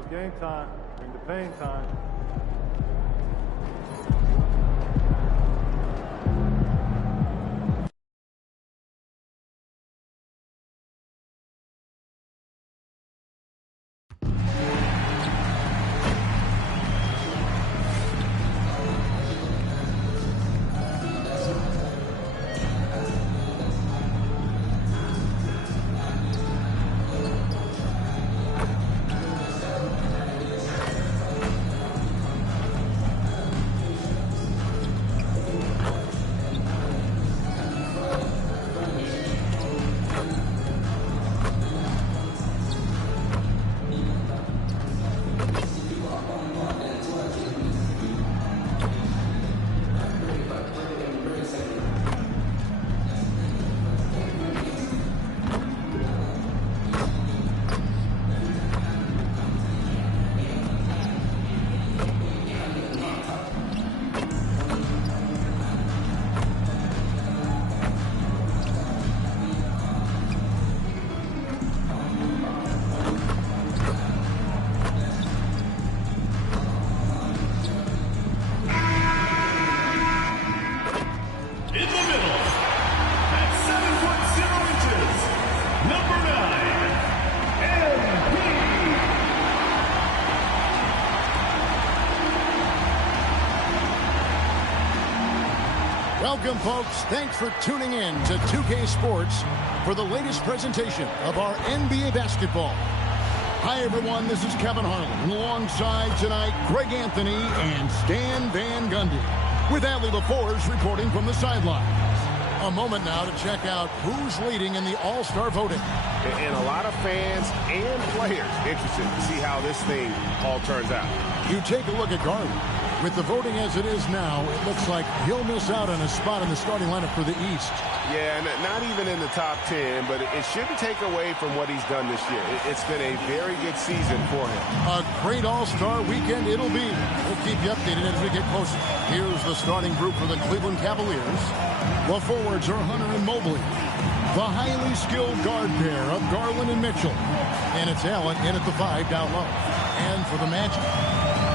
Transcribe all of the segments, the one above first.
Now game time. Bring the pain time. Welcome, folks. Thanks for tuning in to 2K Sports for the latest presentation of our NBA basketball. Hi, everyone. This is Kevin Harlan. And alongside tonight, Greg Anthony and Stan Van Gundy, with Allie LaForge reporting from the sidelines. A moment now to check out who's leading in the All-Star voting. And a lot of fans and players interested to see how this thing all turns out. You take a look at Garland. With the voting as it is now, it looks like he'll miss out on a spot in the starting lineup for the East. Yeah, not even in the top 10, but it shouldn't take away from what he's done this year. It's been a very good season for him. A great All-Star weekend it'll be. We'll keep you updated as we get closer. Here's the starting group for the Cleveland Cavaliers. The forwards are Hunter and Mobley. The highly skilled guard pair of Garland and Mitchell. And it's Allen in at the 5 down low. And for the Magic,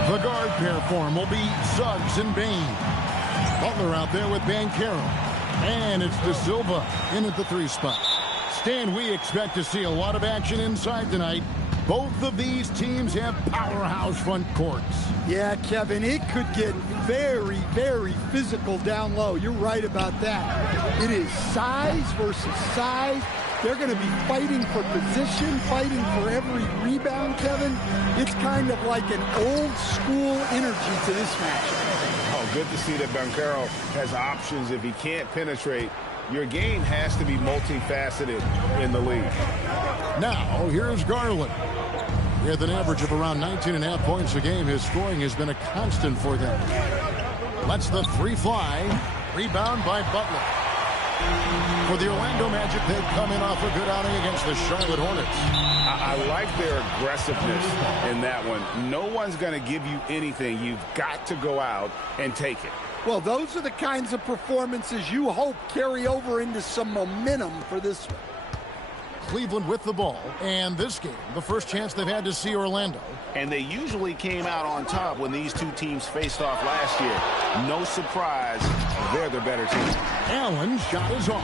the guard pair form will be Suggs and Bain. Butler out there with Banchero. And it's De Silva in at the 3 spot. Stan, we expect to see a lot of action inside tonight. Both of these teams have powerhouse front courts. Yeah, Kevin, it could get very, very physical down low. You're right about that. It is size versus size. They're going to be fighting for position, fighting for every rebound, Kevin. It's kind of like an old-school energy to this match. Oh, good to see that Banchero has options if he can't penetrate. Your game has to be multifaceted in the league. Now, here's Garland. With an average of around 19.5 points a game, his scoring has been a constant for them. Lets the 3 fly. Rebound by Butler. For the Orlando Magic, they've come in off a good outing against the Charlotte Hornets. I like their aggressiveness in that one. No one's going to give you anything. You've got to go out and take it. Well, those are the kinds of performances you hope carry over into some momentum for this one. Cleveland with the ball, and this game, the first chance they've had to see Orlando. And they usually came out on top when these two teams faced off last year. No surprise, they're the better team. Allen's shot is off.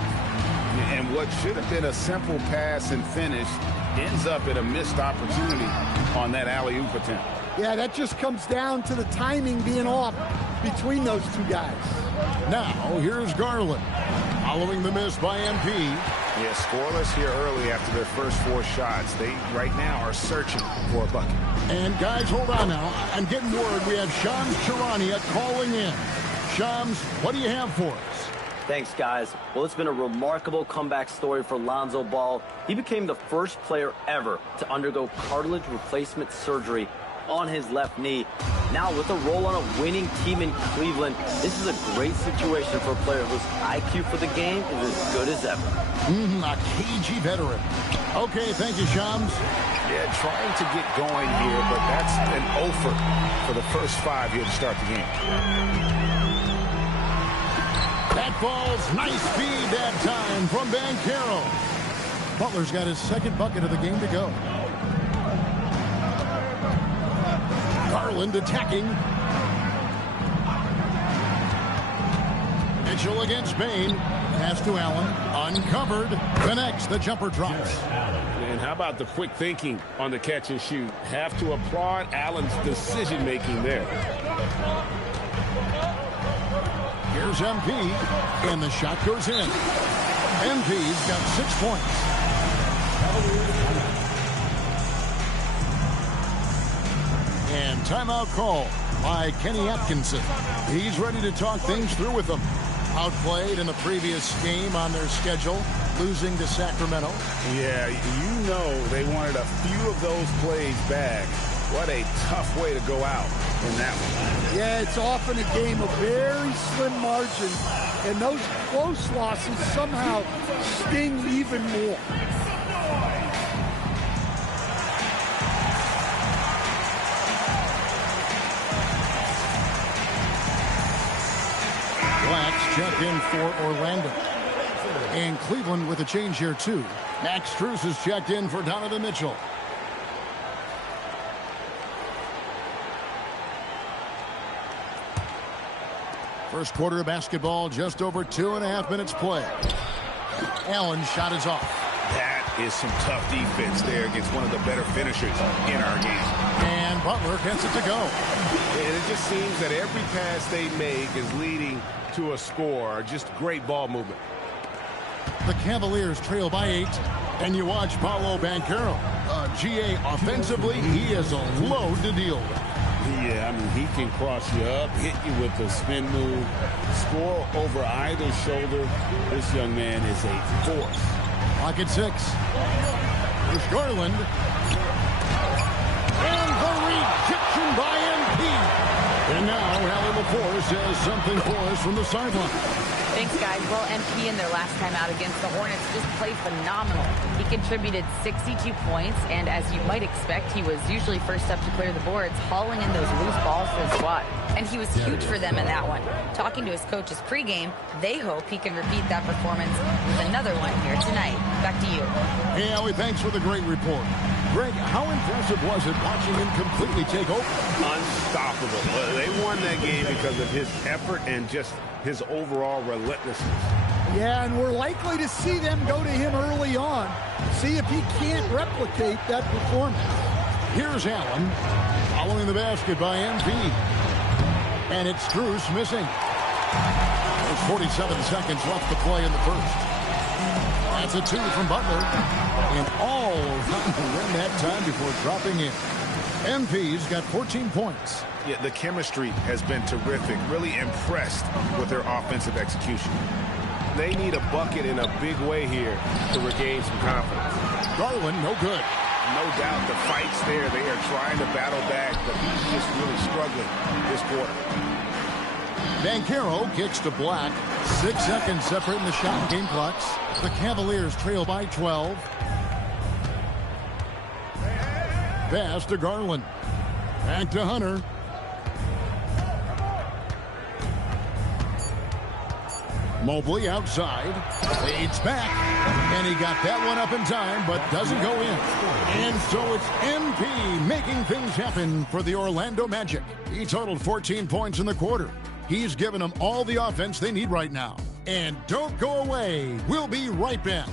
And what should have been a simple pass and finish ends up in a missed opportunity on that alley-oop attempt. Yeah, that just comes down to the timing being off between those two guys. Now, here's Garland. Following the miss by MP. Yeah, scoreless here early after their first 4 shots. They, right now, are searching for a bucket. And, guys, hold on now. I'm getting word we have Shams Charania calling in. Shams, what do you have for us? Thanks, guys. Well, it's been a remarkable comeback story for Lonzo Ball. He became the first player ever to undergo cartilage replacement surgery on his left knee. Now, with a role on a winning team in Cleveland, this is a great situation for a player whose IQ for the game is as good as ever. A cagey veteran. Okay, thank you, Shams. Yeah, trying to get going here, but that's an offer for the first 5 here to start the game. That ball's nice speed that time from Banchero. Butler's got his second bucket of the game to go. Garland attacking. Mitchell against Bain. Pass to Allen. Uncovered. Connects. The jumper drops. And how about the quick thinking on the catch and shoot? Have to applaud Allen's decision-making there. Here's MP. And the shot goes in. MP's got 6 points. And timeout call by Kenny Atkinson. He's ready to talk things through with them. Outplayed in the previous game on their schedule, losing to Sacramento. Yeah, you know they wanted a few of those plays back. What a tough way to go out in that one. Yeah, it's often a game of very slim margins, and those close losses somehow sting even more. Blacks check in for Orlando. And Cleveland with a change here, too. Max Strus has checked in for Donovan Mitchell. First quarter of basketball, just over 2.5 minutes play. Allen's shot is off. That is some tough defense there against one of the better finishers in our game. And Butler gets it to go. And it just seems that every pass they make is leading to a score. Just great ball movement. The Cavaliers trail by 8. And you watch Paolo Banchero. GA offensively, he is a load to deal with. Yeah, I mean, he can cross you up, hit you with a spin move, score over either shoulder. This young man is a force. Clock at 6. Here's Garland. And the rejection by MP. And now Allie LaForce has something for us from the sideline. Thanks, guys. Well, MP in their last time out against the Hornets just played phenomenal. He contributed 62 points, and as you might expect, he was usually first up to clear the boards, hauling in those loose balls for the squad. And he was huge for them in that one. Talking to his coaches pregame, they hope he can repeat that performance with another one here tonight. Back to you. Hey, Allie, thanks for the great report. Greg, how impressive was it watching him completely take over? Unstoppable. They won that game because of his effort and just his overall relentlessness. Yeah, and we're likely to see them go to him early on. See if he can't replicate that performance. Here's Allen, following the basket by MP. And it's Strus missing. There's 47 seconds left to play in the first. That's a 2 from Butler. And all around the rim that time before dropping in. MP's got 14 points. Yeah, the chemistry has been terrific. Really impressed with their offensive execution. They need a bucket in a big way here to regain some confidence. Garland, no good. No doubt the fight's there. They are trying to battle back, but he's just really struggling this quarter. Banchero kicks to Black. 6 seconds separating the shot game clocks. The Cavaliers trail by 12. Pass to Garland. Back to Hunter. Mobley outside. Fades back. And he got that one up in time, but doesn't go in. And so it's MP making things happen for the Orlando Magic. He totaled 14 points in the quarter. He's given them all the offense they need right now. And don't go away. We'll be right back.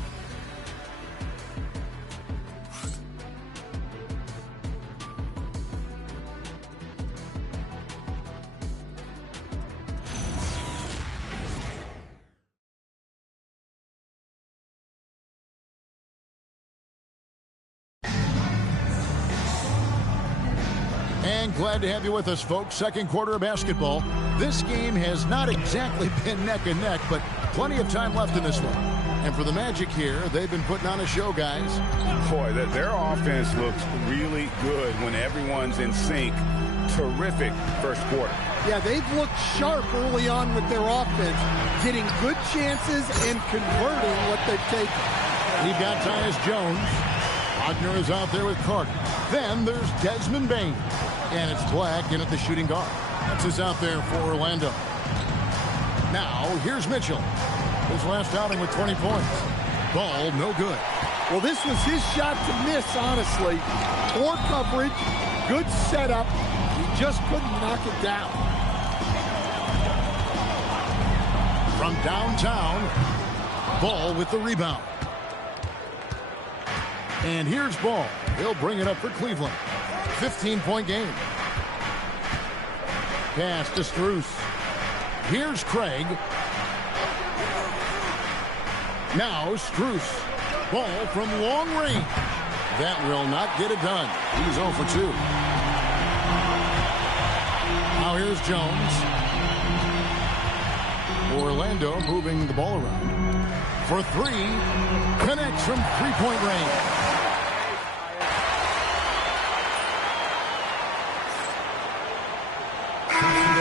And glad to have you with us, folks. Second quarter of basketball. This game has not exactly been neck and neck, but plenty of time left in this one. And for the Magic here, they've been putting on a show, guys. Boy, their offense looks really good when everyone's in sync. Terrific first quarter. Yeah, they've looked sharp early on with their offense, getting good chances and converting what they've taken. You've got Tyus Jones. Wagner is out there with Carter. Then there's Desmond Bain. And it's Black in at the shooting guard. That's us out there for Orlando. Now, here's Mitchell. His last outing with 20 points. Ball, no good. Well, this was his shot to miss, honestly. Poor coverage, Good setup. He just couldn't knock it down. From downtown, Ball with the rebound. And here's Ball. He'll bring it up for Cleveland. 15-point game. Pass to Strus. Here's Craig. Now Strus. Ball from long range. That will not get it done. He's 0 for 2. Now here's Jones. Orlando moving the ball around. For 3. Connects from three-point range.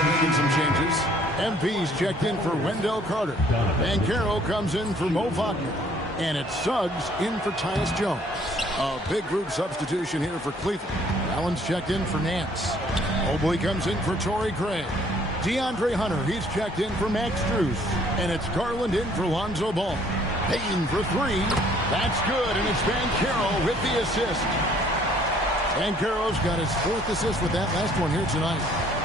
Making some changes. MP's checked in for Wendell Carter. Banchero comes in for Mo Wagner. And it's Suggs in for Tyus Jones. A big group substitution here for Cleveland. Allen's checked in for Nance. Mobley comes in for Torrey Craig. DeAndre Hunter, he's checked in for Max Strus. And it's Garland in for Lonzo Ball. Payton for 3. That's good, and it's Banchero with the assist. Banchero's got his 4th assist with that last one here tonight.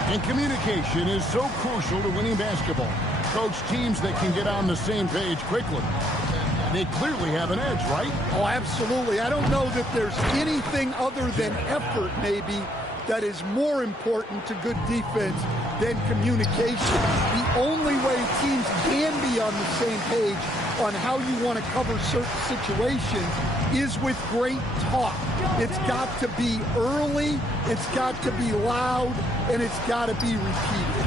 And communication is so crucial to winning basketball. Coach, teams that can get on the same page quickly, they clearly have an edge, right? Oh, absolutely. I don't know that there's anything other than effort, maybe, that is more important to good defense than communication. The only way teams can be on the same page on how you want to cover certain situations is with great talk. It's got to be early, it's got to be loud, and it's got to be repeated.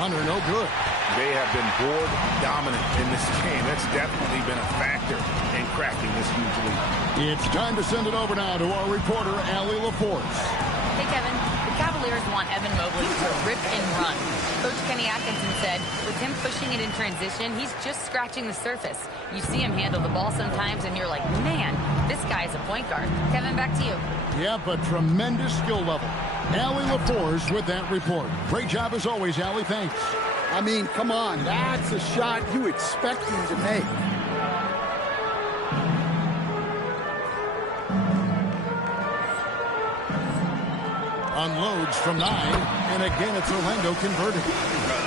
Hunter, no good. They have been board dominant in this game. That's definitely been a factor in cracking this huge lead. It's time to send it over now to our reporter, Allie LaForce. Hey, Kevin. The Cavaliers want Evan Mobley to rip and run. Coach Kenny Atkinson said with him pushing it in transition, he's just scratching the surface. You see him handle the ball sometimes, and you're like, man, this guy's a point guard. Kevin, back to you. Yep, a tremendous skill level. Allie LaForce with that report. Great job as always, Allie. Thanks. I mean, come on, that's a shot you expect him to make. Unloads from 9, and again it's Orlando converted.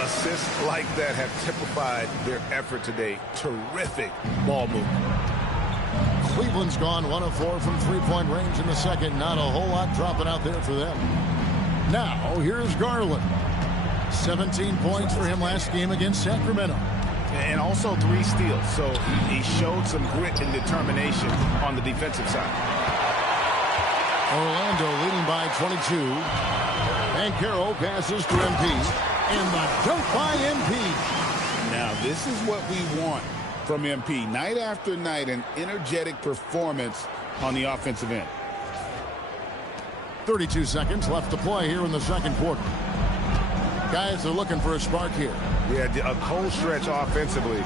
Assists like that have typified their effort today. Terrific ball movement. Cleveland's gone 1 of 4 from three-point range in the second. Not a whole lot dropping out there for them. Now, here's Garland. 17 points for him last game against Sacramento. And also 3 steals, so he showed some grit and determination on the defensive side. Orlando leading by 22. Banchero passes to MP. And the dunk by MP. Now, this is what we want from MP. Night after night, an energetic performance on the offensive end. 32 seconds left to play here in the second quarter. Guys are looking for a spark here. Yeah, a cold stretch offensively,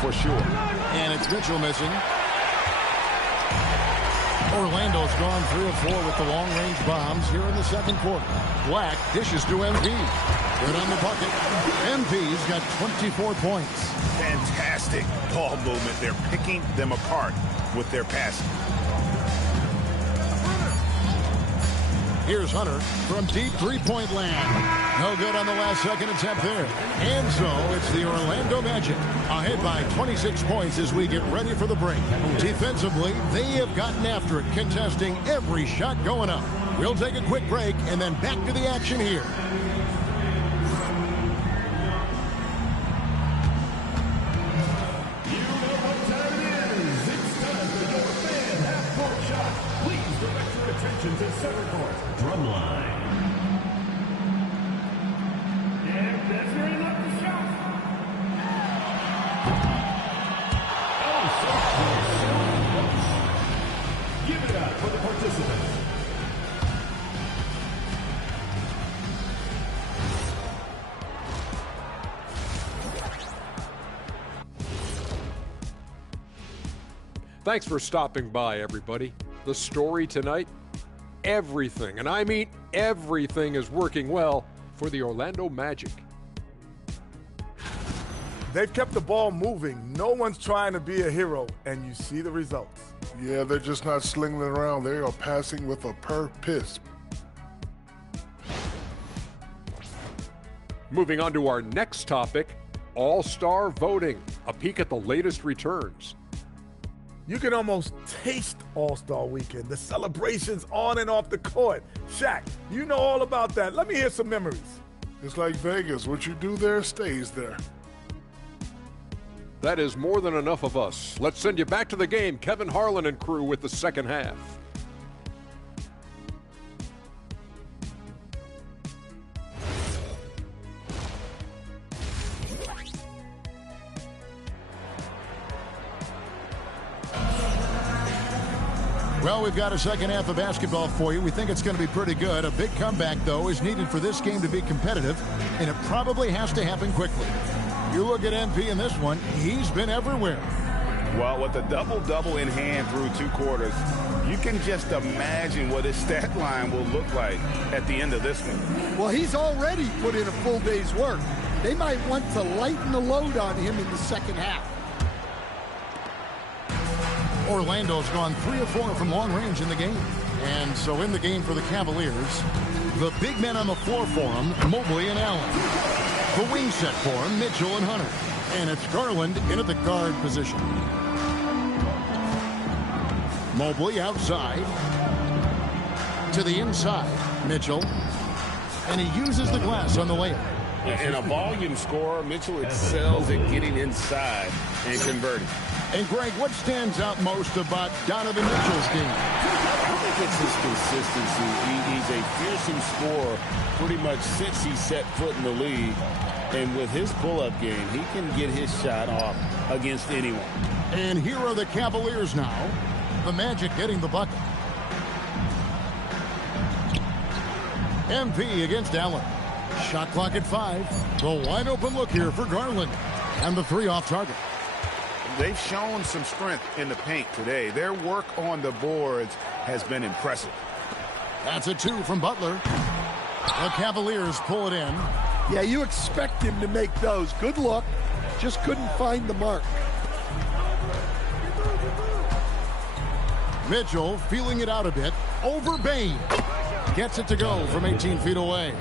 for sure. And it's Mitchell missing. Orlando's gone 3 of 4 with the long-range bombs here in the second quarter. Black dishes to MP. Good on the bucket. MP's got 24 points. Fantastic ball movement. They're picking them apart with their passing. Here's Hunter from deep three-point land. No good on the last second attempt there. And so it's the Orlando Magic ahead by 26 points as we get ready for the break. Defensively, they have gotten after it, contesting every shot going up. We'll take a quick break and then back to the action here. To center court, Drumline. And that's where he left the shot. Oh, so close. Give it up for the participants. Thanks for stopping by, everybody. The story tonight, everything, and I mean everything, is working well for the Orlando Magic. They've kept the ball moving. No one's trying to be a hero, and you see the results. Yeah, they're just not slinging it around. They are passing with a purpose. Moving on to our next topic, All-Star voting. A peek at the latest returns. You can almost taste All-Star Weekend, the celebrations on and off the court. Shaq, you know all about that. Let me hear some memories. It's like Vegas. What you do there stays there. That is more than enough of us. Let's send you back to the game. Kevin Harlan and crew with the second half. Well, we've got a second half of basketball for you. We think it's going to be pretty good. A big comeback, though, is needed for this game to be competitive, and it probably has to happen quickly. You look at MP in this one, he's been everywhere. Well, with a double-double in hand through 2 quarters, you can just imagine what his stat line will look like at the end of this one. Well, he's already put in a full day's work. They might want to lighten the load on him in the second half. Orlando's gone 3 of 4 from long range in the game. And so in the game for the Cavaliers, the big men on the floor for them, Mobley and Allen. The wing set for them, Mitchell and Hunter. And it's Garland in at the guard position. Mobley outside. To the inside, Mitchell. And he uses the glass on the layup. And a volume scorer, Mitchell excels at getting inside and converting. And, Greg, what stands out most about Donovan Mitchell's game? I think it's his consistency. He's a fearsome scorer pretty much since he set foot in the league. And with his pull-up game, he can get his shot off against anyone. And here are the Cavaliers now. The Magic getting the bucket. MP against Allen. Shot clock at 5. The wide open look here for Garland. And the 3 off target. They've shown some strength in the paint today. Their work on the boards has been impressive. That's a 2 from Butler. The Cavaliers pull it in. Yeah, you expect him to make those. Good look. Just couldn't find the mark. Mitchell feeling it out a bit. Over Bain. Gets it to go from 18 feet away.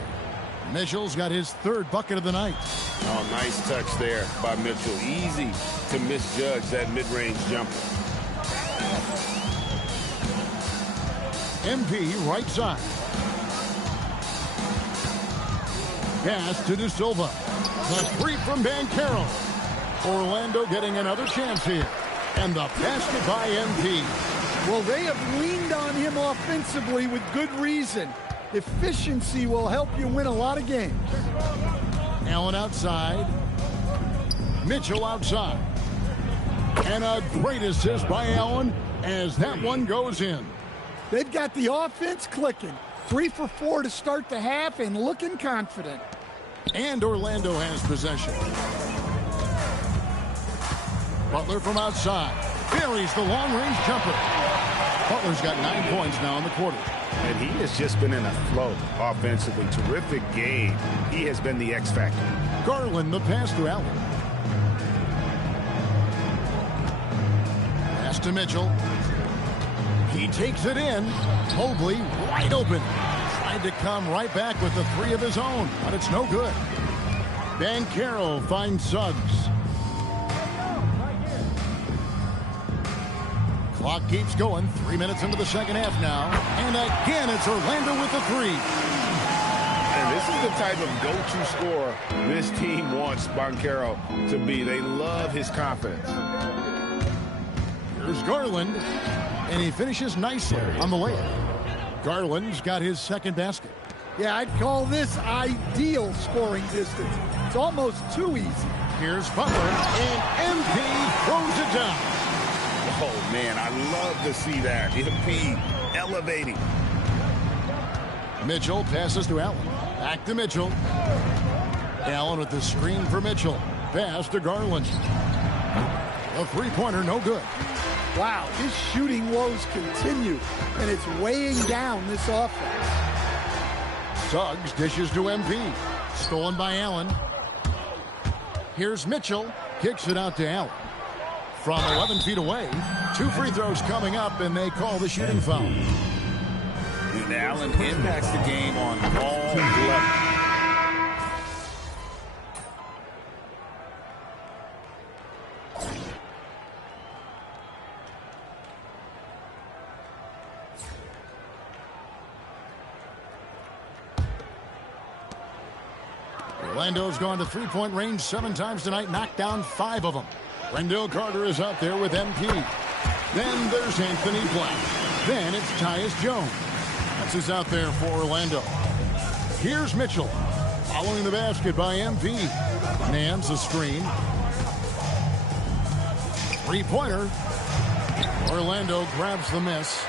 Mitchell's got his 3rd bucket of the night. Oh, nice touch there by Mitchell. Easy to misjudge that mid-range jumper. MP right side. Pass to De Silva. The 3 from Banchero. Orlando getting another chance here. And the basket by MP. Well, they have leaned on him offensively with good reason. Efficiency will help you win a lot of games. Allen outside. Mitchell outside. And a great assist by Allen as that one goes in. They've got the offense clicking. 3 for 4 to start the half and looking confident. And Orlando has possession. Butler from outside. Buries the long-range jumper. Butler's got 9 points now in the quarter. And he has just been in a flow offensively. Terrific game. He has been the X factor. Garland the pass to Allen. Pass to Mitchell. He takes it in. Mobley wide open. Tried to come right back with the 3 of his own, but it's no good. Banchero finds Suggs. Clock keeps going. 3 minutes into the second half now. And again, it's Orlando with the 3. And this is the type of go-to scorer this team wants Banchero to be. They love his confidence. Here's Garland. And he finishes nicely on the layup. Garland's got his 2nd basket. Yeah, I'd call this ideal scoring distance. It's almost too easy. Here's Butler. And MP throws it down. Oh, man, I love to see that. MP elevating. Mitchell passes to Allen. Back to Mitchell. Allen with the screen for Mitchell. Pass to Garland. A 3-pointer, no good. Wow, his shooting woes continue, and it's weighing down this offense. Suggs dishes to MP. Stolen by Allen. Here's Mitchell. Kicks it out to Allen. From 11 feet away, 2 free throws coming up, and they call the shooting foul. And Allen impacts the game on all levels. Orlando's gone to three-point range 7 times tonight, knocked down 5 of them. Wendell Carter is out there with MP. Then there's Anthony Black. Then it's Tyus Jones. That's who's out there for Orlando. Here's Mitchell. Following the basket by MP. Nance a screen. Three-pointer. Orlando grabs the miss.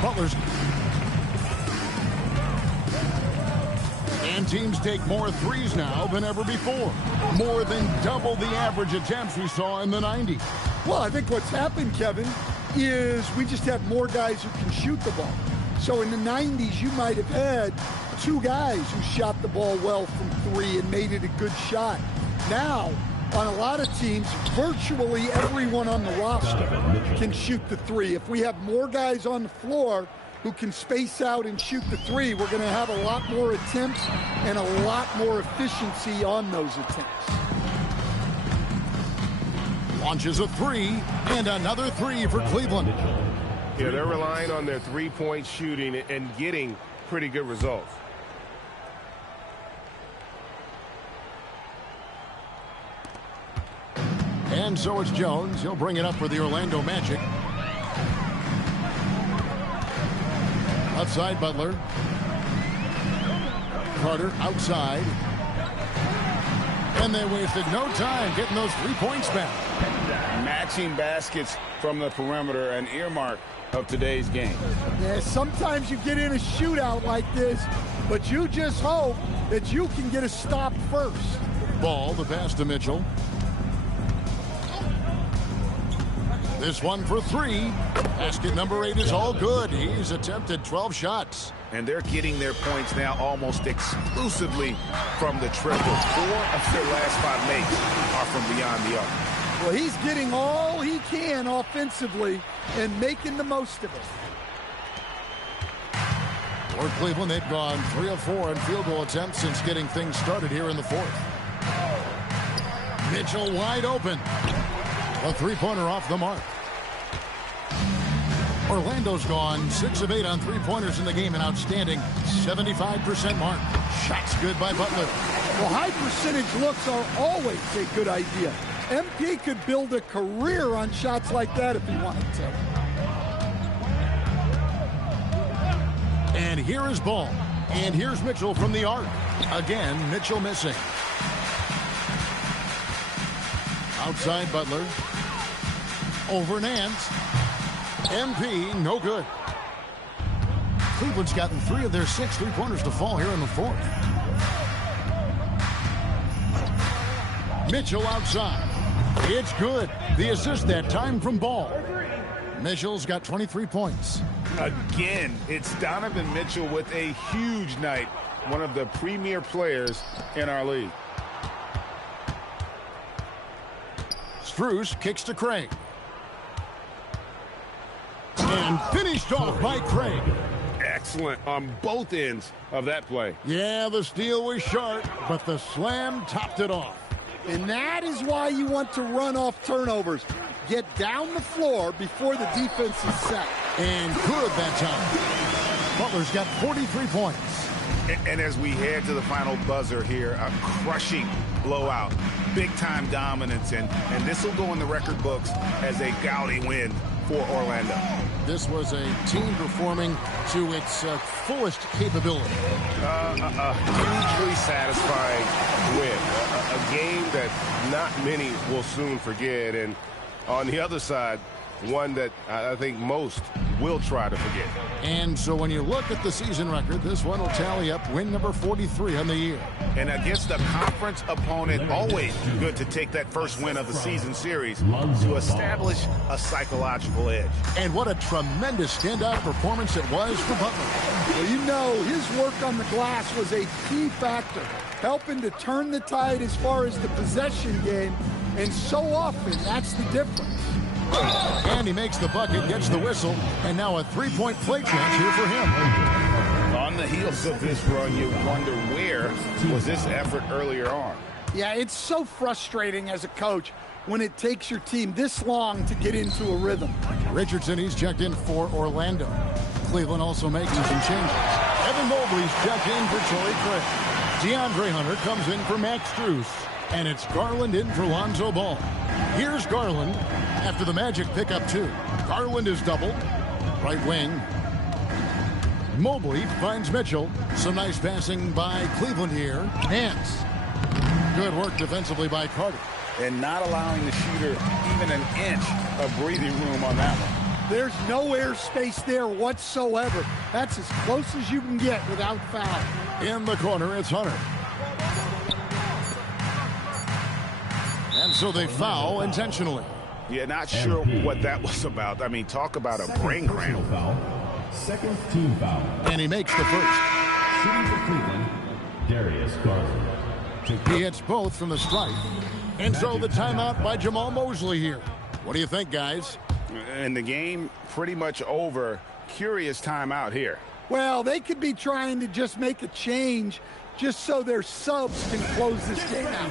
Butler's. And teams take more threes now than ever before. More than double the average attempts we saw in the 90s. Well, I think what's happened, Kevin, is we just have more guys who can shoot the ball. So in the 90s, you might have had 2 guys who shot the ball well from 3 and made it a good shot. Now, on a lot of teams, virtually everyone on the roster can shoot the 3. If we have more guys on the floor who can space out and shoot the 3, we're going to have a lot more attempts and a lot more efficiency on those attempts. Launches a 3 and another 3 for Cleveland. Yeah, they're relying on their three-point shooting and getting pretty good results. And so it's Jones. He'll bring it up for the Orlando Magic. Outside Butler. Carter outside. And they wasted no time getting those 3 points back. Matching baskets from the perimeter, an earmark of today's game. Yeah, sometimes you get in a shootout like this, but you just hope that you can get a stop first. Ball, the pass to Mitchell. This one for 3. Basket number 8 is all good. He's attempted 12 shots. And they're getting their points now almost exclusively from the triple. 4 of their last 5 makes are from beyond the arc. Well, he's getting all he can offensively and making the most of it. For Cleveland, they've gone 3 of 4 in field goal attempts since getting things started here in the 4th. Mitchell wide open. A 3-pointer off the mark. Orlando's gone 6 of 8 on 3-pointers in the game, an outstanding 75% mark. Shots good by Butler. Well, high percentage looks are always a good idea. MP could build a career on shots like that if he wanted to. And here is Ball. And here's Mitchell from the arc. Again, Mitchell missing. Outside Butler. Over Nance. MP, no good. Cleveland's gotten 3 of their 6 3-pointers to fall here in the 4th. Mitchell outside. It's good. The assist that time from Ball. Mitchell's got 23 points. Again, it's Donovan Mitchell with a huge night. One of the premier players in our league. Strus kicks to Craig. And finished off by Craig. Excellent on both ends of that play. Yeah, the steal was sharp, but the slam topped it off. And that is why you want to run off turnovers. Get down the floor before the defense is set. And good that time. Butler's got 43 points. And as we head to the final buzzer here, a crushing blowout. Big-time dominance, and this will go in the record books as a gaudy win for Orlando. This was a team performing to its fullest capability. A hugely satisfying win. A game that not many will soon forget. And on the other side, one that I think most will try to forget. And so when you look at the season record, this one will tally up win number 43 on the year. And against a conference opponent, always good to take that first win of the season series to establish a psychological edge. And what a tremendous standout performance it was for Butler. Well, you know, his work on the glass was a key factor, helping to turn the tide as far as the possession game, and so often that's the difference. And he makes the bucket, gets the whistle, and now a 3-point play chance here for him. On the heels of this run, you wonder where was this effort earlier on. Yeah, it's so frustrating as a coach when it takes your team this long to get into a rhythm. Richardson, he's checked in for Orlando. Cleveland also making some changes. Evan Evan Mobley's checked in for Torrey Craig. DeAndre Hunter comes in for Max Strus. And it's Garland in for Lonzo Ball. Here's Garland after the Magic pick up 2. Garland is doubled. Right wing. Mobley finds Mitchell. Some nice passing by Cleveland here. Hands. Good work defensively by Carter. And not allowing the shooter even an inch of breathing room on that one. There's no airspace there whatsoever. That's as close as you can get without foul. In the corner, it's Hunter. And so they foul intentionally. Yeah, not sure what that was about. I mean, talk about a brain cramp. Foul. Second team foul. And he makes the first. Shooting for Cleveland, Darius Garland. He hits both from the stripe. And so the timeout by Jamal Mosley here. What do you think, guys? And the game pretty much over. Curious timeout here. Well, they could be trying to just make a change just so their subs can close this game out.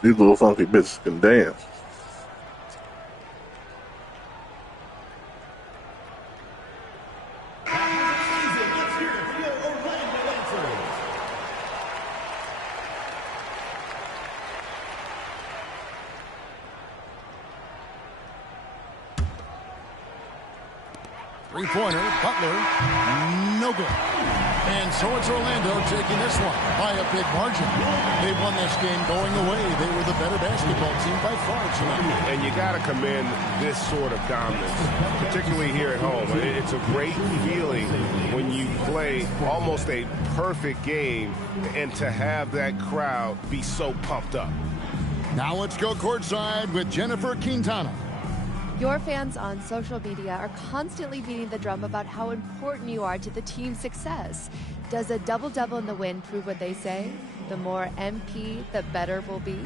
These little funky bitches can dance. Three-pointer, Butler, no good. And so it's Orlando taking this one by a big margin. They won this game going away. They were the better basketball team by far tonight. And you got to commend this sort of dominance, particularly here at home. It's a great feeling when you play almost a perfect game and to have that crowd be so pumped up. Now let's go courtside with Jennifer Quintana. Your fans on social media are constantly beating the drum about how important you are to the team's success. Does a double-double in the win prove what they say? The more MP, the better we'll be?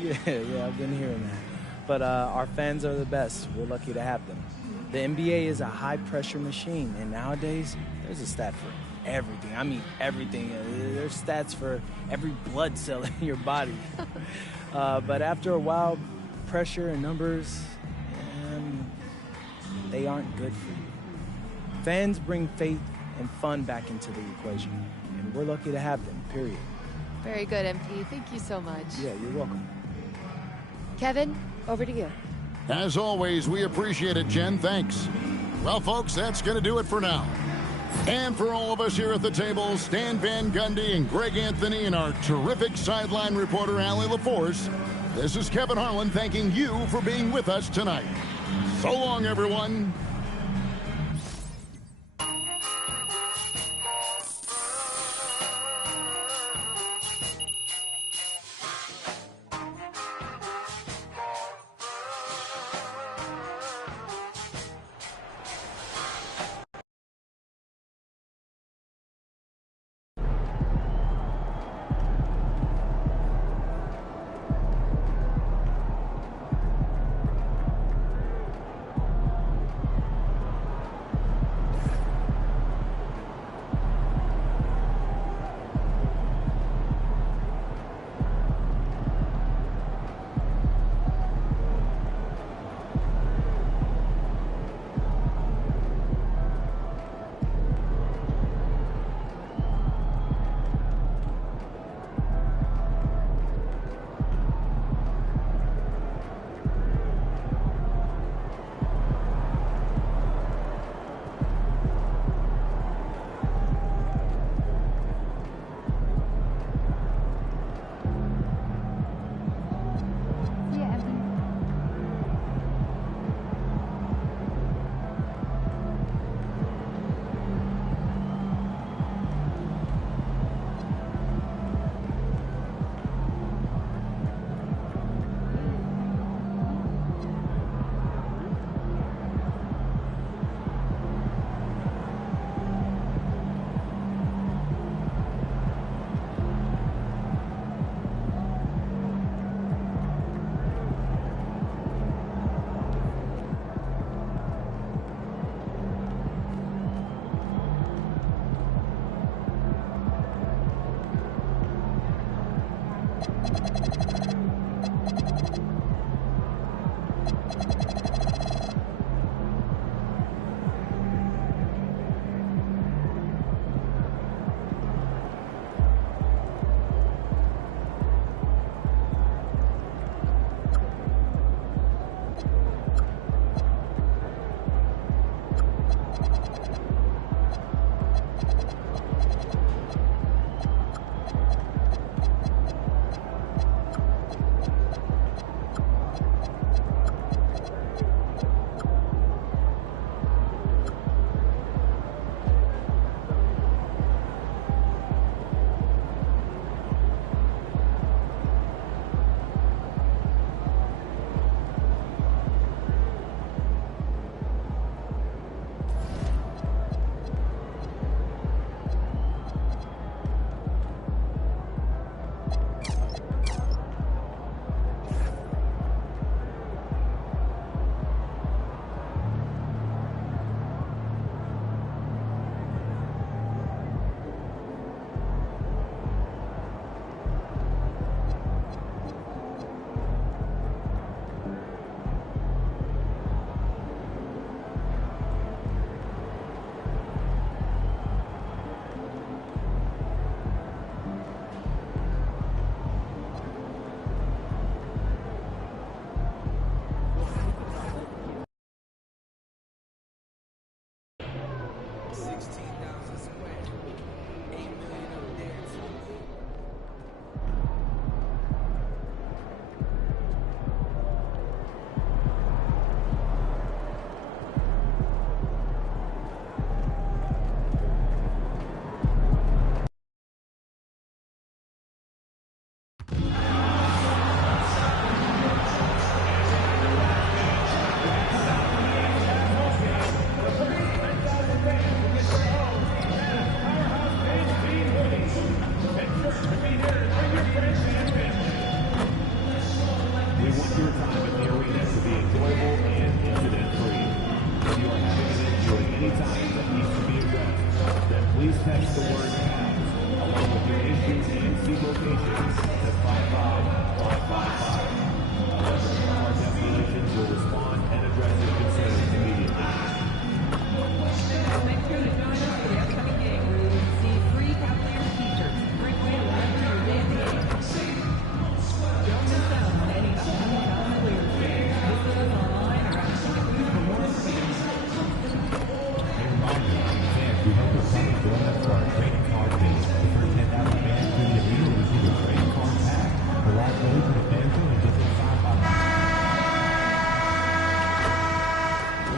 Yeah, I've been hearing that. But our fans are the best. We're lucky to have them. The NBA is a high-pressure machine, and nowadays, there's a stat for everything. I mean, everything. There's stats for every blood cell in your body. But after a while, pressure and numbers, they aren't good for you. Fans bring faith and fun back into the equation, and we're lucky to have them, period. Very good, MP. Thank you so much. Yeah, you're welcome. Kevin, over to you. As always, we appreciate it, Jen. Thanks. Well, folks, that's going to do it for now. And for all of us here at the table, Stan Van Gundy and Greg Anthony and our terrific sideline reporter, Allie LaForce, this is Kevin Harlan thanking you for being with us tonight. So long, everyone.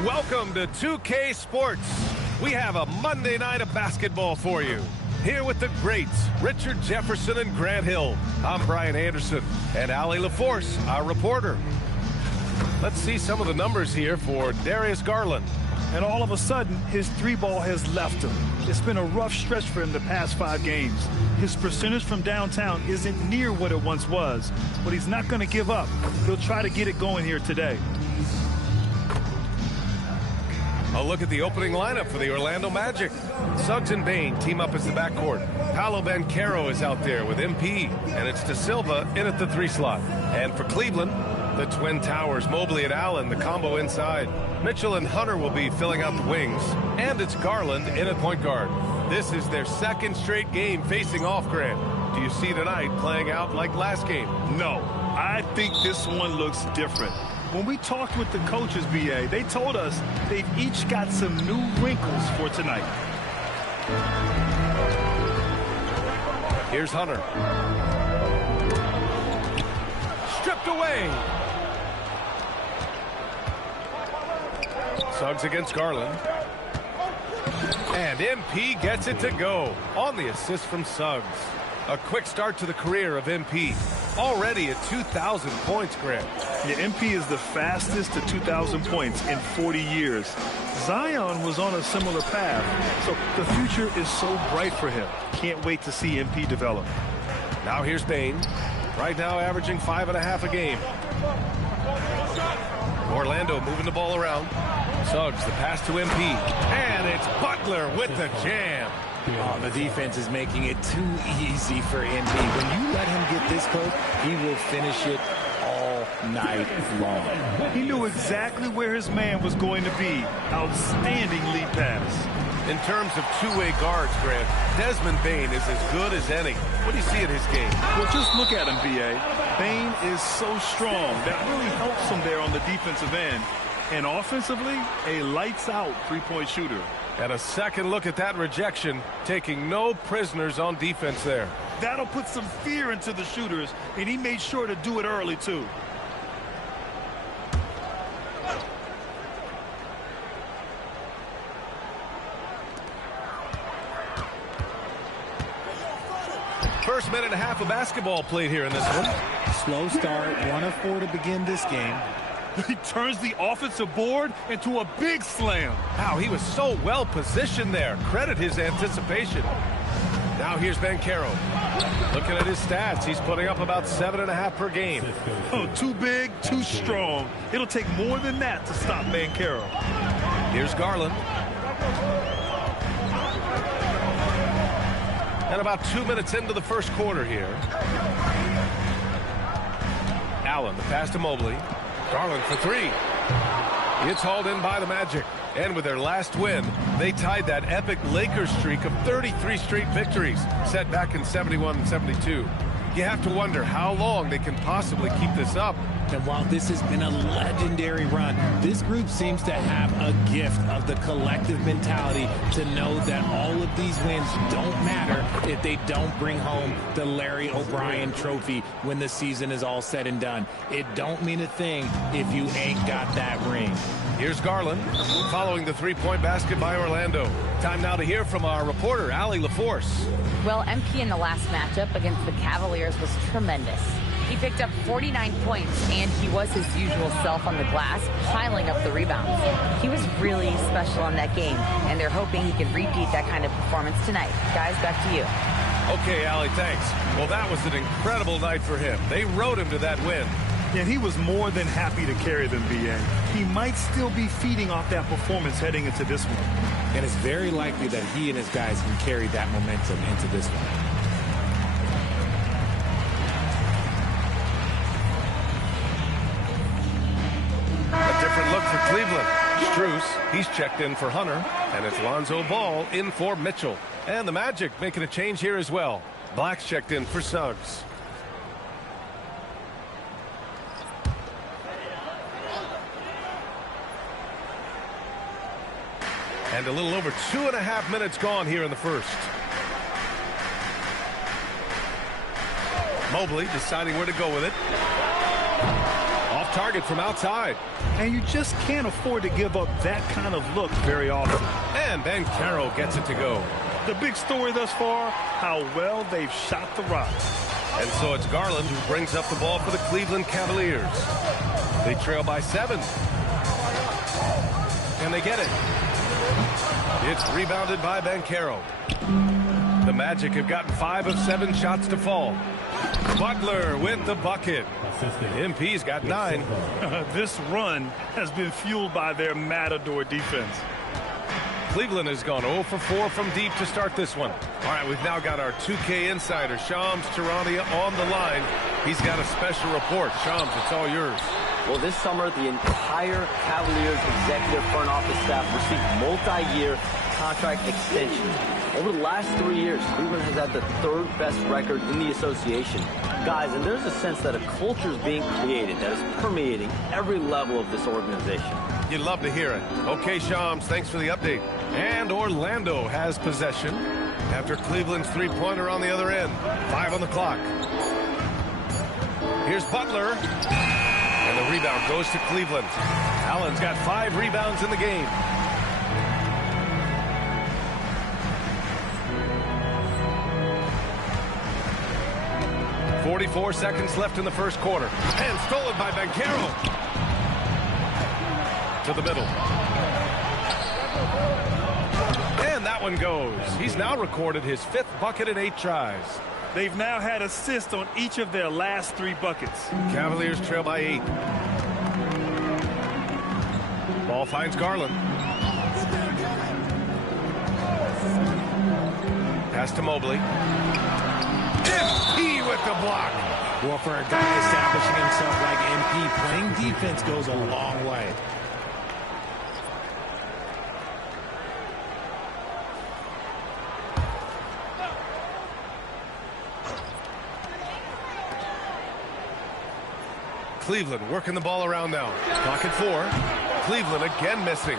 Welcome to 2K Sports. We have a Monday night of basketball for you. Here with the greats, Richard Jefferson and Grant Hill. I'm Brian Anderson, and Allie LaForce, our reporter. Let's see some of the numbers here for Darius Garland. And all of a sudden, his three ball has left him. It's been a rough stretch for him the past 5 games. His percentage from downtown isn't near what it once was, but he's not going to give up. He'll try to get it going here today. A look at the opening lineup for the Orlando Magic. Suggs and Bain team up as the backcourt. Paolo Banchero is out there with MP, and it's De Silva in at the 3 slot. And for Cleveland, the Twin Towers, Mobley and Allen, the combo inside. Mitchell and Hunter will be filling out the wings. And it's Garland in at point guard. This is their 2nd straight game facing off, Grant. Do you see tonight playing out like last game? No, I think this one looks different. When we talked with the coaches, BA, they told us they've each got some new wrinkles for tonight. Here's Hunter. Stripped away. Suggs against Garland. And MP gets it to go on the assist from Suggs. A quick start to the career of MP. Already at 2,000 points, Grant. Yeah, MP is the fastest to 2,000 points in 40 years. Zion was on a similar path, so the future is so bright for him. Can't wait to see MP develop. Now here's Bain. Right now averaging 5.5 a game. Orlando moving the ball around. Suggs, the pass to MP. And it's Butler with the jam. Oh, the defense is making it too easy for MP. When you let him get this close, he will finish it all night long. He knew exactly where his man was going to be. Outstanding lead pass. In terms of two-way guards, Grant, Desmond Bane is as good as any. What do you see in his game? Well, just look at him, B.A. Bane is so strong. That really helps him there on the defensive end. And offensively, a lights-out three-point shooter. And a second look at that rejection, taking no prisoners on defense there. That'll put some fear into the shooters, and he made sure to do it early, too. First minute and a half of basketball played here in this one. Slow start, 1 of 4 to begin this game. He turns the offensive board into a big slam. Wow, he was so well positioned there. Credit his anticipation. Now here's Banchero. Looking at his stats, he's putting up about 7.5 per game. Oh, too big, too strong. It'll take more than that to stop Banchero. Here's Garland. And about 2 minutes into the first quarter here. Allen, the pass to Mobley. Garland for 3. It's hauled in by the Magic. And with their last win, they tied that epic Lakers streak of 33 straight victories set back in 71 and 72. You have to wonder how long they can possibly keep this up. And while this has been a legendary run, this group seems to have a gift of the collective mentality to know that all of these wins don't matter if they don't bring home the Larry O'Brien trophy when the season is all said and done. It don't mean a thing if you ain't got that ring. Here's Garland following the three-point basket by Orlando. Time now to hear from our reporter, Allie LaForce. Well, MP in the last matchup against the Cavaliers was tremendous. He picked up 49 points, and he was his usual self on the glass, piling up the rebounds. He was really special in that game, and they're hoping he can repeat that kind of performance tonight. Guys, back to you. Okay, Allie, thanks. Well, that was an incredible night for him. They rode him to that win. And he was more than happy to carry them, B.A. He might still be feeding off that performance heading into this one. And it's very likely that he and his guys can carry that momentum into this one. A different look for Cleveland. Strus, he's checked in for Hunter, and it's Lonzo Ball in for Mitchell. And the Magic making a change here as well. Black's checked in for Suggs. And a little over 2.5 minutes gone here in the first. Mobley deciding where to go with it. Off target from outside. And you just can't afford to give up that kind of look very often. And Banchero gets it to go. The big story thus far, how well they've shot the rock. And so it's Garland who brings up the ball for the Cleveland Cavaliers. They trail by 7. And they get it. It's rebounded by Banchero. The Magic have gotten 5 of 7 shots to fall. Butler with the bucket. MP's got 9. This run has been fueled by their Matador defense. Cleveland has gone 0 for 4 from deep to start this one. All right, we've now got our 2K insider, Shams Charania, on the line. He's got a special report. Shams, it's all yours. Well, this summer, the entire Cavaliers executive front office staff received multi-year contract extensions. Over the last 3 years, Cleveland has had the 3rd best record in the association. Guys, and there's a sense that a culture is being created that is permeating every level of this organization. You'd love to hear it. Okay, Shams, thanks for the update. And Orlando has possession after Cleveland's three-pointer on the other end. 5 on the clock. Here's Butler. And the rebound goes to Cleveland. Allen's got 5 rebounds in the game. .44 seconds left in the first quarter. And stolen by Banchero. To the middle. And that one goes. He's now recorded his 5th bucket in 8 tries. They've now had assists on each of their last 3 buckets. Cavaliers trail by 8. Ball finds Garland. Pass to Mobley. MP with the block. Well, for a guy establishing himself like MP, playing defense goes a long way. Cleveland working the ball around now. Clock at 4. Cleveland again missing.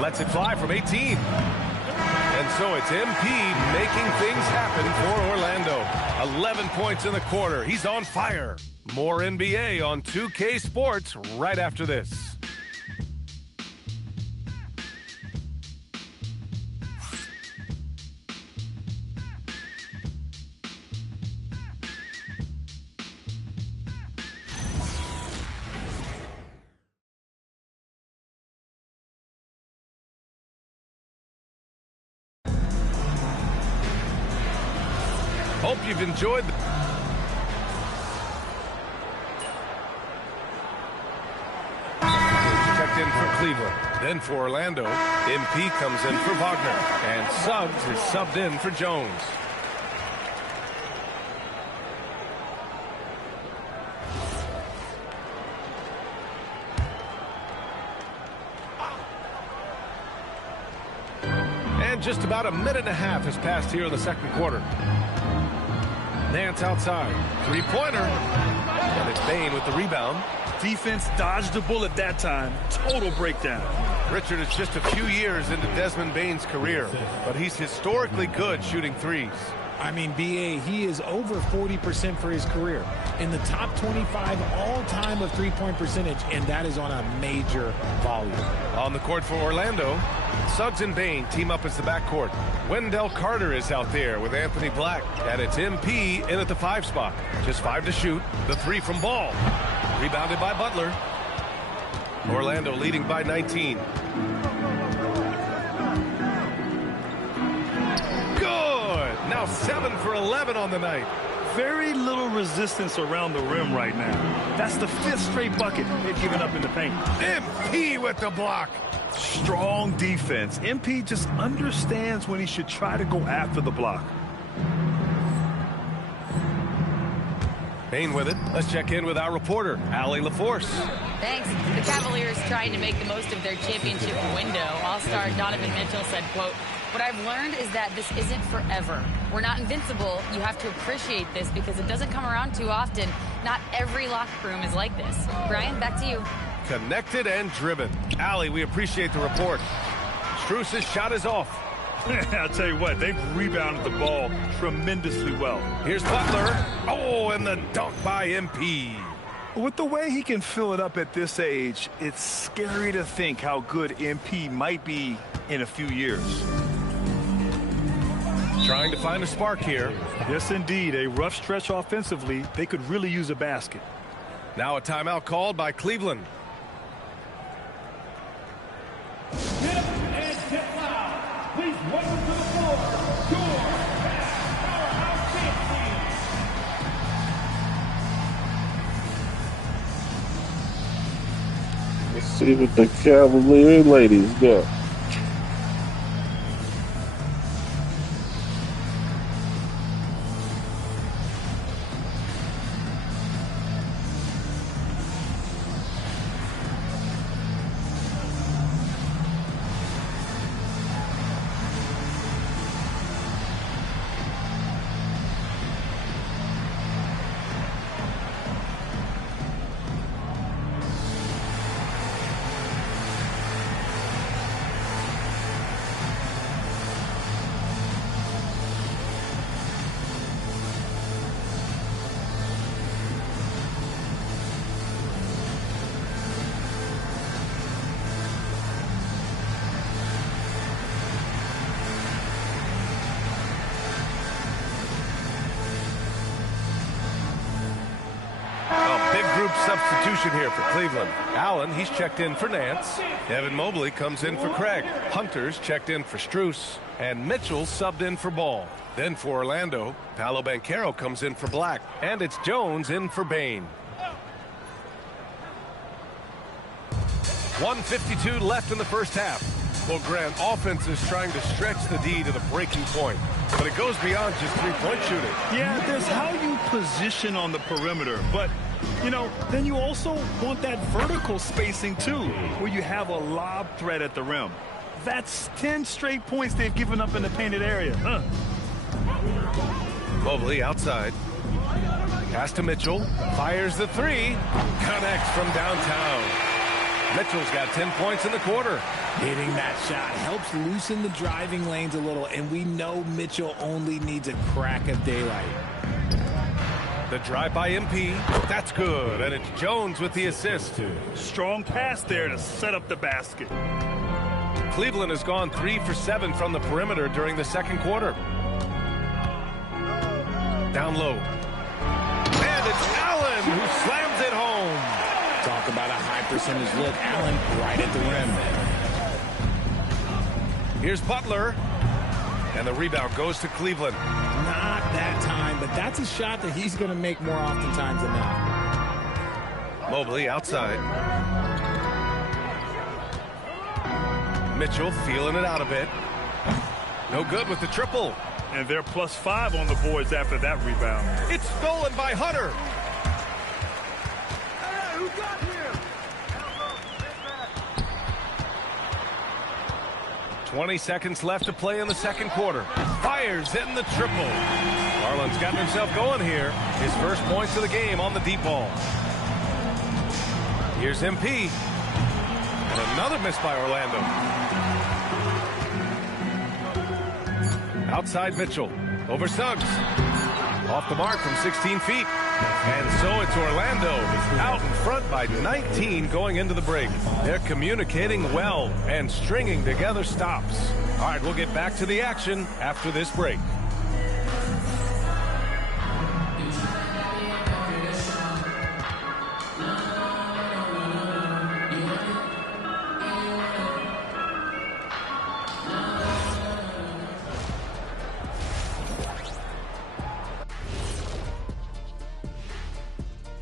Lets it fly from 18. And so it's MP making things happen for Orlando. 11 points in the quarter. He's on fire. More NBA on 2K Sports right after this. Hope you've enjoyed the... Checked in for Cleveland. Then for Orlando, MP comes in for Wagner. And Suggs is subbed in for Jones. And just about a minute and a half has passed here in the second quarter. Nance outside. Three-pointer. And it's Bane with the rebound. Defense dodged the bullet that time. Total breakdown. Richard, it's just a few years into Desmond Bane's career, but he's historically good shooting threes. I mean, BA, he is over 40% for his career. In the top 25 all-time of three-point percentage, and that is on a major volume. On the court for Orlando, Suggs and Bane team up as the backcourt. Wendell Carter is out there with Anthony Black, and it's MP in at the 5 spot. Just 5 to shoot. The 3 from Ball. Rebounded by Butler. Orlando leading by 19. Good! Now 7 for 11 on the night. Very little resistance around the rim right now. That's the 5th straight bucket they've given up in the paint. MP with the block. Strong defense. MP just understands when he should try to go after the block. Bane with it. Let's check in with our reporter, Allie LaForce. Thanks. The Cavaliers trying to make the most of their championship window. All-star Donovan Mitchell said, quote, "What I've learned is that this isn't forever. We're not invincible. You have to appreciate this because it doesn't come around too often. Not every locker room is like this." Brian, back to you. Connected and driven. Allie, we appreciate the report. Strus's shot is off. I'll tell you what, they've rebounded the ball tremendously well. Here's Butler. Oh, and the dunk by MP. With the way he can fill it up at this age, it's scary to think how good MP might be in a few years. Trying to find a spark here. Yes, indeed. A rough stretch offensively. They could really use a basket. Now a timeout called by Cleveland. Please welcome to the floor, your powerhouse team. Let's see what the Cavalier ladies got. Substitution here for Cleveland. Allen, he's checked in for Nance. Evan Mobley comes in for Craig. Hunter's checked in for Strus. And Mitchell subbed in for Ball. Then for Orlando, Paolo Banchero comes in for Black. And it's Jones in for Bane. 1:52 left in the first half. Well, Grant, offense is trying to stretch the D to the breaking point, but it goes beyond just three-point shooting. Yeah, there's how you position on the perimeter, but, you know, then you also want that vertical spacing, too, where you have a lob threat at the rim. That's 10 straight points they've given up in the painted area. Mobley outside. Pass to Mitchell. Fires the three. Connects from downtown. Mitchell's got 10 points in the quarter. Hitting that shot helps loosen the driving lanes a little, and we know Mitchell only needs a crack of daylight. The drive by MP. That's good, and it's Jones with the assist. Strong pass there to set up the basket. Cleveland has gone 3 for 7 from the perimeter during the second quarter. Down low. And it's Allen who slams it home. Talk about a high percentage look. Allen right at the rim. Here's Butler. And the rebound goes to Cleveland. Not that time, but that's a shot that he's going to make more oftentimes than not. Mobley outside. Mitchell feeling it out a bit. No good with the triple. And they're +5 on the boards after that rebound. It's stolen by Hunter. Hey, who got him? 20 seconds left to play in the second quarter. Fires hitting the triple. Garland's gotten himself going here. His first points of the game on the deep ball. Here's MP. And another miss by Orlando. Outside Mitchell. Over Suggs. Off the mark from 16 feet. And so it's Orlando out in front by 19 going into the break. They're communicating well and stringing together stops. All right, we'll get back to the action after this break.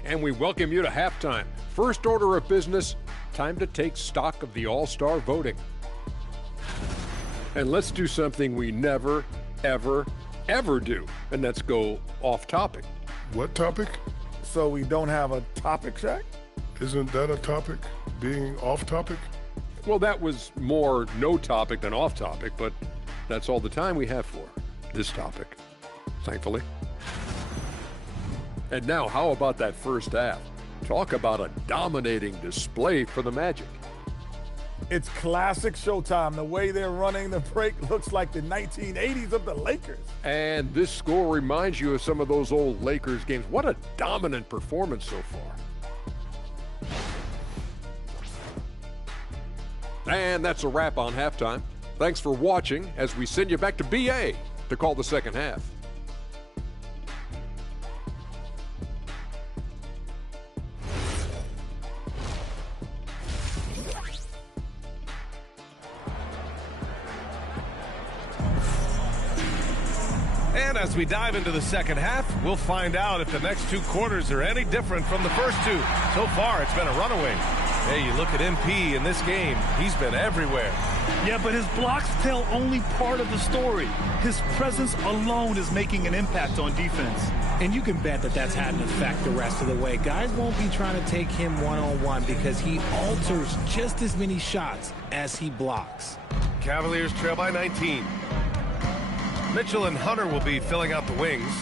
And we welcome you to halftime. First order of business, time to take stock of the All-Star voting. And let's do something we never, ever, ever do, and that's go off topic. What topic? So we don't have a topic, Shaq? Isn't that a topic, being off topic? Well, that was more no topic than off topic, but that's all the time we have for this topic, thankfully. And now, how about that first half? Talk about a dominating display for the Magic. It's classic Showtime. The way they're running the break looks like the 1980s of the Lakers. And this score reminds you of some of those old Lakers games. What a dominant performance so far. And that's a wrap on halftime. Thanks for watching as we send you back to BA to call the second half. And as we dive into the second half, we'll find out if the next two quarters are any different from the first two. So far, it's been a runaway. Hey, you look at MP in this game, he's been everywhere. Yeah, but his blocks tell only part of the story. His presence alone is making an impact on defense. And you can bet that that's had an effect the rest of the way. Guys won't be trying to take him one-on-one because he alters just as many shots as he blocks. Cavaliers trail by 19. Mitchell and Hunter will be filling out the wings.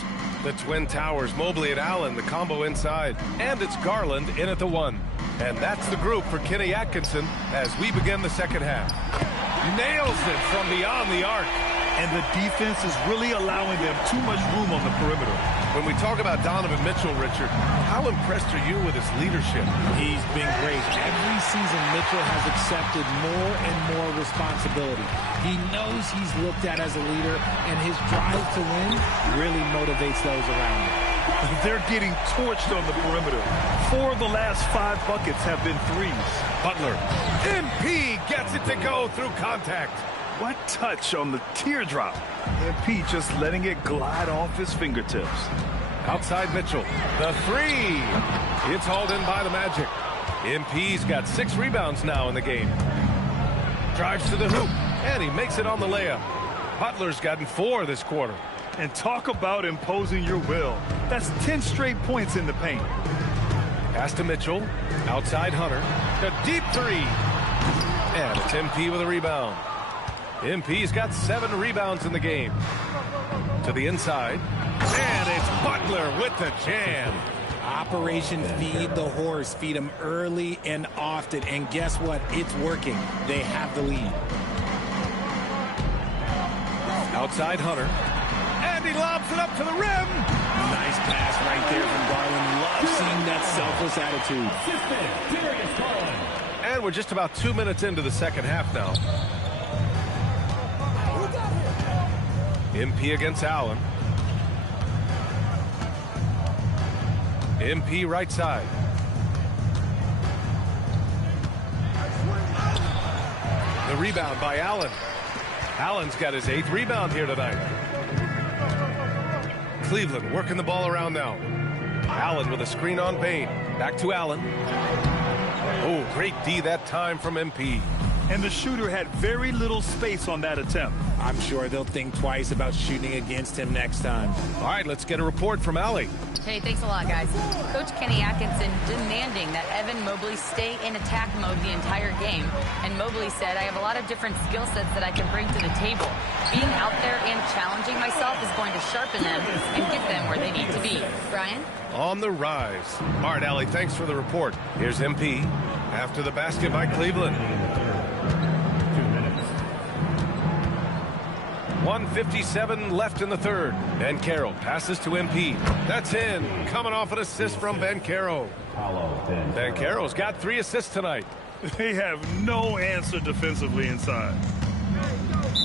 The Twin Towers, Mobley and Allen, the combo inside. And it's Garland in at the 1. And that's the group for Kenny Atkinson as we begin the second half. Nails it from beyond the arc. And the defense is really allowing them too much room on the perimeter. When we talk about Donovan Mitchell, Richard, how impressed are you with his leadership? He's been great. Every season, Mitchell has accepted more and more responsibility. He knows he's looked at as a leader, and his drive to win really motivates those around him. They're getting torched on the perimeter. 4 of the last 5 buckets have been threes. Butler. MP gets it to go through contact. What touch on the teardrop. MP just letting it glide off his fingertips. Outside Mitchell. The 3. It's hauled in by the Magic. MP's got 6 rebounds now in the game. Drives to the hoop, and he makes it on the layup. Butler's gotten 4 this quarter. And talk about imposing your will. That's 10 straight points in the paint. Pass to Mitchell. Outside Hunter. A deep 3. And it's MP with a rebound. MP's got 7 rebounds in the game. To the inside. And it's Butler with the jam. Operation Feed the Horse. Feed him early and often. And guess what? It's working. They have the lead. Outside Hunter. And he lobs it up to the rim. Nice pass right there from Garland. Love seeing that selfless attitude. And we're just about 2 minutes into the second half now. MP against Allen. MP right side. The rebound by Allen. Allen's got his 8th rebound here tonight. Cleveland working the ball around now. Allen with a screen on Bain. Back to Allen. Oh, great D that time from MP. And the shooter had very little space on that attempt. I'm sure they'll think twice about shooting against him next time. All right, let's get a report from Allie. Hey, thanks a lot, guys. Coach Kenny Atkinson demanding that Evan Mobley stay in attack mode the entire game. And Mobley said, I have a lot of different skill sets that I can bring to the table. Being out there and challenging myself is going to sharpen them and get them where they need to be. Brian? On the rise. All right, Allie, thanks for the report. Here's MP after the basket by Cleveland. 1:57 left in the third. Banchero passes to MP. That's in. Coming off an assist from Banchero. Banchero's got 3 assists tonight. They have no answer defensively inside.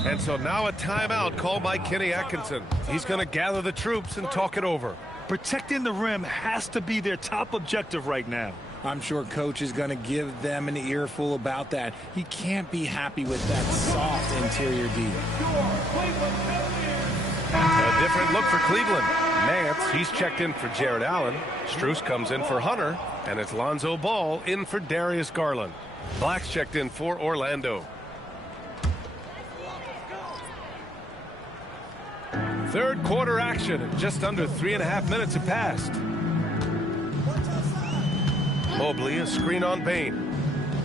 And so now a timeout called by Kenny Atkinson. He's going to gather the troops and talk it over. Protecting the rim has to be their top objective right now. I'm sure Coach is going to give them an earful about that. He can't be happy with that soft interior D. A different look for Cleveland. Nance, he's checked in for Jared Allen. Strus comes in for Hunter. And it's Lonzo Ball in for Darius Garland. Black's checked in for Orlando. Third quarter action. Just under 3.5 minutes have passed. Mobley, a screen on Bain.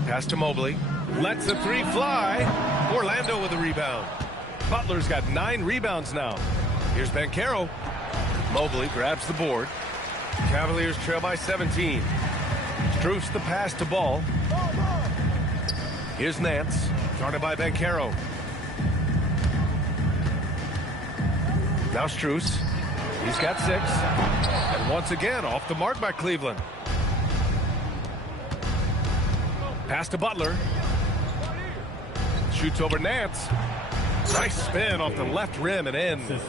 Pass to Mobley. Lets the 3 fly. Orlando with a rebound. Butler's got 9 rebounds now. Here's Banchero. Mobley grabs the board. Cavaliers trail by 17. Strus the pass to Ball. Here's Nance. Started by Banchero. Now Strus. He's got 6. And once again off the mark by Cleveland. Pass to Butler. Shoots over Nance. Nice spin off the left rim and in.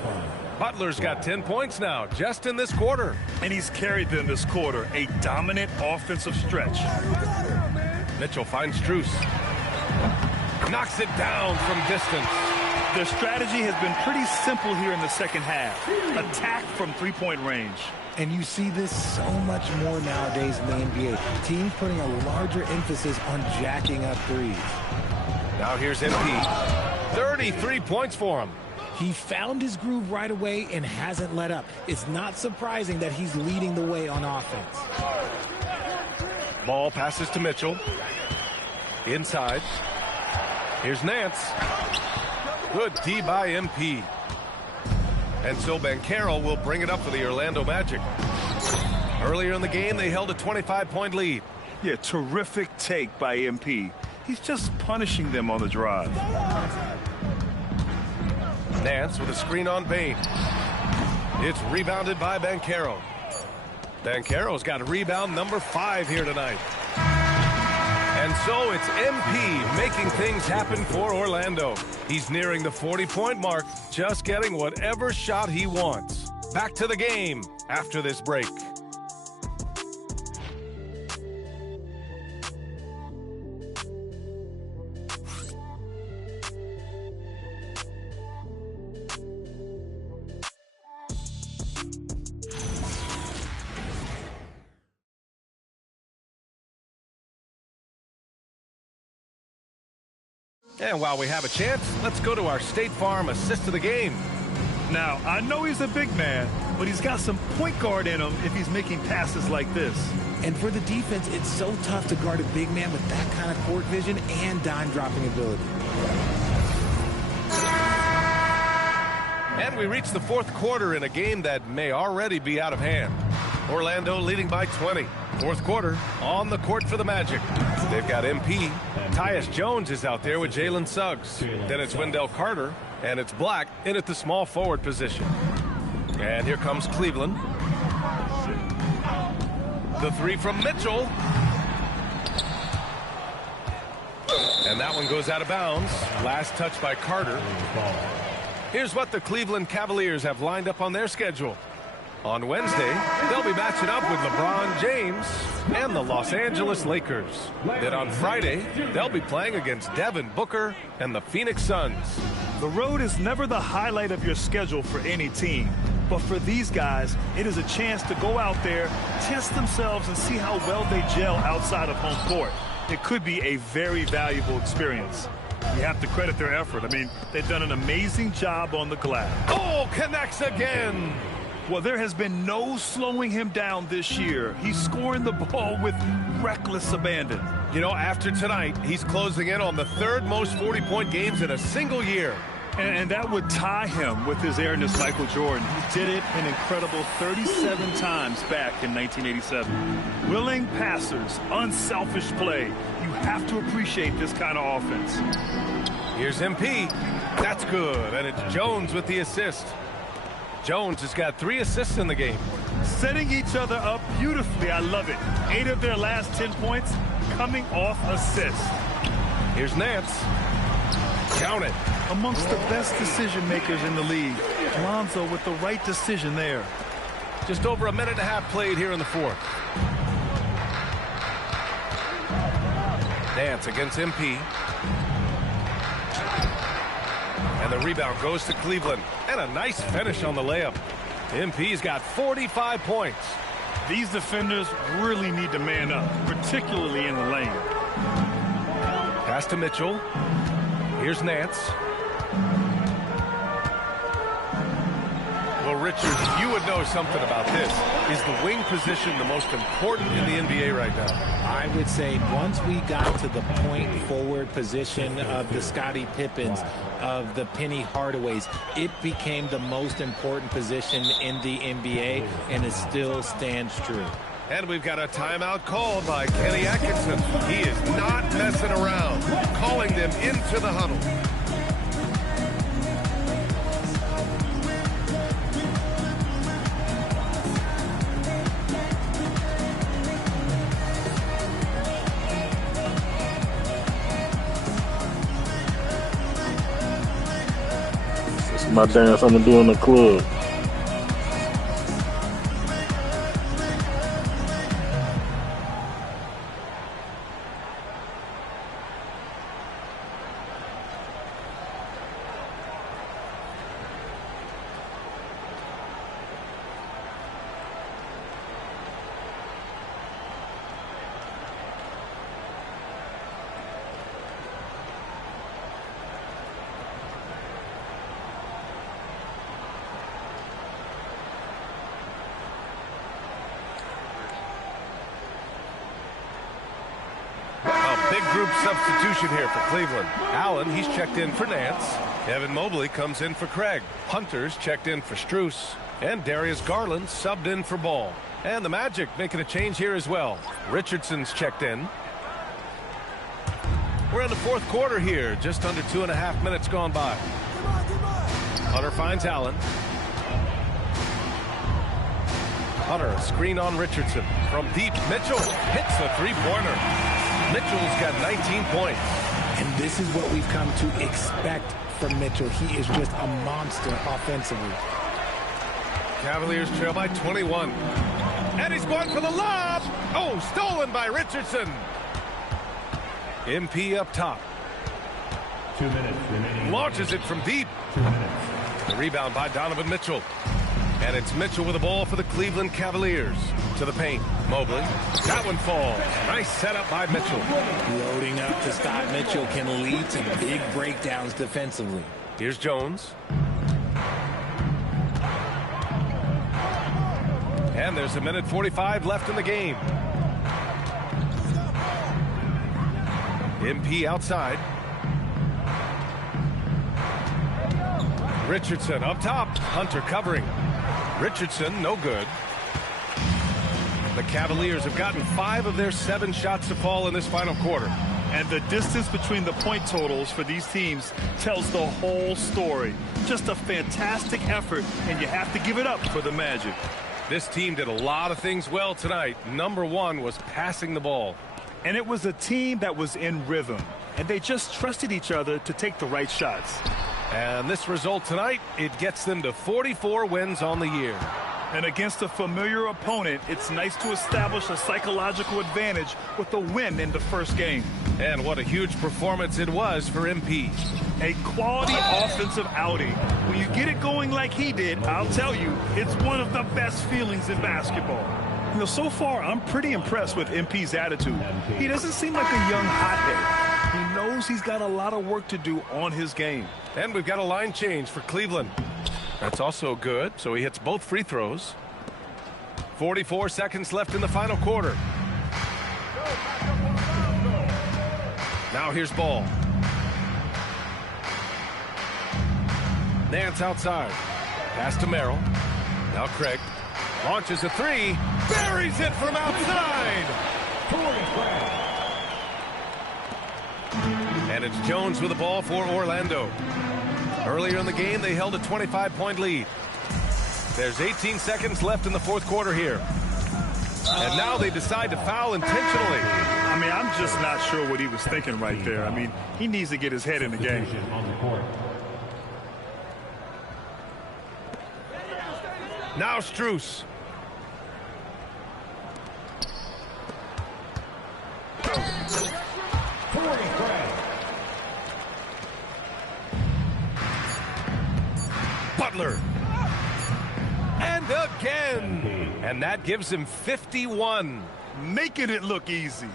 Butler's got 10 points now, just in this quarter. And he's carried them this quarter. A dominant offensive stretch. Mitchell finds Strus. Knocks it down from distance. Their strategy has been pretty simple here in the second half. Attack from 3-point range. And you see this so much more nowadays in the NBA. Teams putting a larger emphasis on jacking up threes. Now here's MP. 33 points for him. He found his groove right away and hasn't let up. It's not surprising that he's leading the way on offense. Ball passes to Mitchell. Inside. Here's Nance. Good D by MP. And so Banchero will bring it up for the Orlando Magic. Earlier in the game, they held a 25-point lead. Yeah, terrific take by MP. He's just punishing them on the drive. Nance with a screen on Bain. It's rebounded by Banchero. Banchero's got rebound number 5 here tonight. And so it's MP making things happen for Orlando. He's nearing the 40-point mark, just getting whatever shot he wants. Back to the game after this break. And while we have a chance, let's go to our State Farm assist of the game. Now, I know he's a big man, but he's got some point guard in him if he's making passes like this. And for the defense, it's so tough to guard a big man with that kind of court vision and dime-dropping ability. And we reach the fourth quarter in a game that may already be out of hand. Orlando leading by 20. Fourth quarter, on the court for the Magic. They've got MP. Tyus Jones is out there with Jalen Suggs. Then it's Wendell Carter, and it's Black in at the small forward position. And here comes Cleveland. The three from Mitchell. And that one goes out of bounds. Last touch by Carter. Here's what the Cleveland Cavaliers have lined up on their schedule. On Wednesday, they'll be matching up with LeBron James and the Los Angeles Lakers. Then on Friday, they'll be playing against Devin Booker and the Phoenix Suns. The road is never the highlight of your schedule for any team. But for these guys, it is a chance to go out there, test themselves, and see how well they gel outside of home court. It could be a very valuable experience. You have to credit their effort. I mean, they've done an amazing job on the glass. Oh, connects again. Well, there has been no slowing him down this year. He's scoring the ball with reckless abandon. You know, after tonight, he's closing in on the third most 40-point games in a single year. And that would tie him with his airness, Michael Jordan. He did it an incredible 37 times back in 1987. Willing passers, unselfish play. You have to appreciate this kind of offense. Here's MP. That's good. And it's Jones with the assist. Jones has got 3 assists in the game. Setting each other up beautifully. I love it. 8 of their last 10 points coming off assists. Here's Nance. Count it. Amongst the best decision makers in the league. Lonzo with the right decision there. Just over a minute and a half played here in the fourth. Nance against MP. And the rebound goes to Cleveland. And a nice finish on the layup. MP's got 45 points. These defenders really need to man up, particularly in the lane. Pass to Mitchell. Here's Nance. Well, Richard, you would know something about this. Is the wing position the most important in the NBA right now? I would say once we got to the point forward position of the Scottie Pippens, of the Penny Hardaways, it became the most important position in the NBA, and it still stands true. And we've got a timeout called by Kenny Atkinson. He is not messing around, calling them into the huddle. My dance I'm gonna do in the club. Big group substitution here for Cleveland. Allen, he's checked in for Nance. Evan Mobley comes in for Craig. Hunter's checked in for Strus. And Darius Garland subbed in for Ball. And the Magic making a change here as well. Richardson's checked in. We're in the fourth quarter here. Just under 2.5 minutes gone by. Hunter finds Allen. Hunter, a screen on Richardson. From deep, Mitchell hits the three-pointer. Mitchell's got 19 points. And this is what we've come to expect from Mitchell. He is just a monster offensively. Cavaliers trail by 21. And he's going for the lob. Oh, stolen by Richardson. MP up top. 2 minutes remaining. Launches it from deep. 2 minutes. The rebound by Donovan Mitchell. And it's Mitchell with the ball for the Cleveland Cavaliers. To the paint. Mobley. That one falls. Nice setup by Mitchell. Loading up to stop Mitchell can lead to big breakdowns defensively. Here's Jones. And there's a minute 45 left in the game. MP outside. Richardson up top. Hunter covering. Richardson, no good. The Cavaliers have gotten 5 of their 7 shots to fall in this final quarter. And the distance between the point totals for these teams tells the whole story. Just a fantastic effort, and you have to give it up for the Magic. This team did a lot of things well tonight. Number 1 was passing the ball. And it was a team that was in rhythm, and they just trusted each other to take the right shots. And this result tonight, it gets them to 44 wins on the year. And against a familiar opponent, it's nice to establish a psychological advantage with a win in the first game. And what a huge performance it was for MP. A quality offensive outing. When you get it going like he did, I'll tell you, it's one of the best feelings in basketball. You know, so far, I'm pretty impressed with MP's attitude. He doesn't seem like a young hothead. He knows he's got a lot of work to do on his game. And we've got a line change for Cleveland. That's also good, so he hits both free throws. 44 seconds left in the final quarter. Now here's Ball. Nance outside. Pass to Merrill. Now Craig. Launches a 3. Buries it from outside. And it's Jones with the ball for Orlando. Earlier in the game, they held a 25-point lead. There's 18 seconds left in the fourth quarter here. And now they decide to foul intentionally. I mean, I'm just not sure what he was thinking right there. I mean, he needs to get his head in the game. Now Strus. Butler. And again. And that gives him 51. Making it look easy.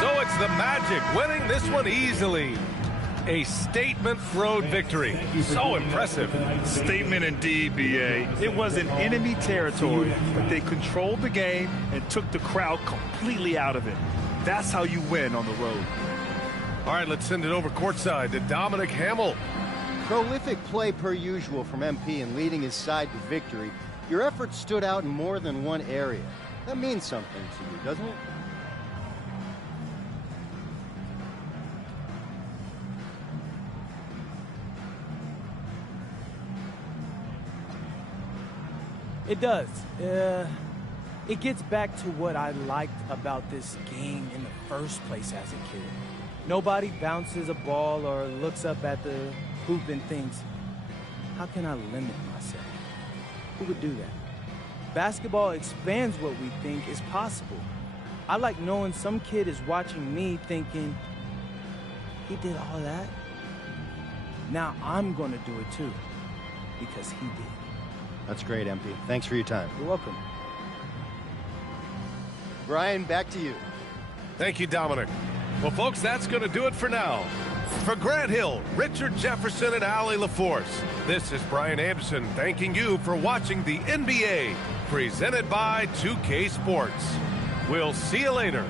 So it's the Magic winning this one easily. A statement road victory. So impressive. Statement indeed, B.A. It wasn't enemy territory, but they controlled the game and took the crowd completely out of it. That's how you win on the road. All right, let's send it over courtside to Dominic Hamill. Prolific play per usual from MP in leading his side to victory. Your efforts stood out in more than one area. That means something to you, doesn't it? It does. It gets back to what I liked about this game in the first place as a kid. Nobody bounces a ball or looks up at the hoop and thinks, how can I limit myself? Who would do that? Basketball expands what we think is possible. I like knowing some kid is watching me thinking, he did all that? Now I'm going to do it too, because he did. That's great, MP. Thanks for your time. You're welcome. Brian, back to you. Thank you, Dominic. Well, folks, that's going to do it for now. For Grant Hill, Richard Jefferson, and Allie LaForce, this is Brian Anderson thanking you for watching the NBA, presented by 2K Sports. We'll see you later.